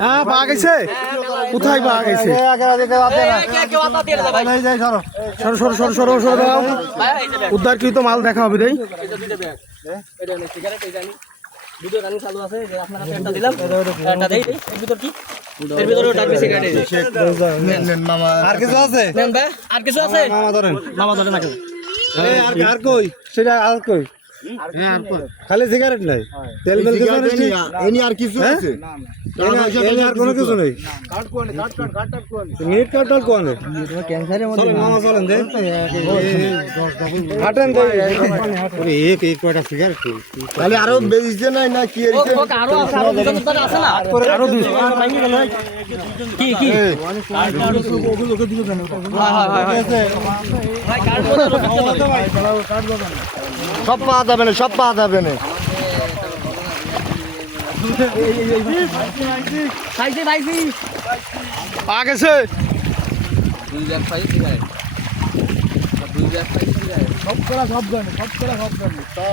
হ্যাঁ পাওয়া গেছে কোথায় পাওয়া গেছে সরো সরো সরো সরো সরো দাও উদ্ধারকৃত মাল দেখা হবে দেই ভিডিও রানিং চালু আছে যে আপনারা একটা দিলাম একটা দেই এর ভিতর কি এর ভিতরে ডাকবে সিগারেট নেন মামা আর কিছু আছে নেন ভাই আর কিছু আছে মামা ধরেন না এই আর কই সেটা আর কই খালি সিগারেট নাই তেল মেল কিছু নেই এনি আর কিছু আছে এনি আর কোনো কিছু নেই কাট কোনে কাট মিনিট কাট কোনে ক্যান্সারের মধ্যে চলেন মামা চলেন দে হাটেন দে ওরে এক কয়টা সিগারেট খালি আরো বেজে নাই না কি এরিছে আরো আছে না আরো দুই কি কি ভাই কাট সব পাওয়া যাবে না সব পাওয়া যাবে না পাওয়া গেছে 2005 সিগারেট 2005 সিগারেট সব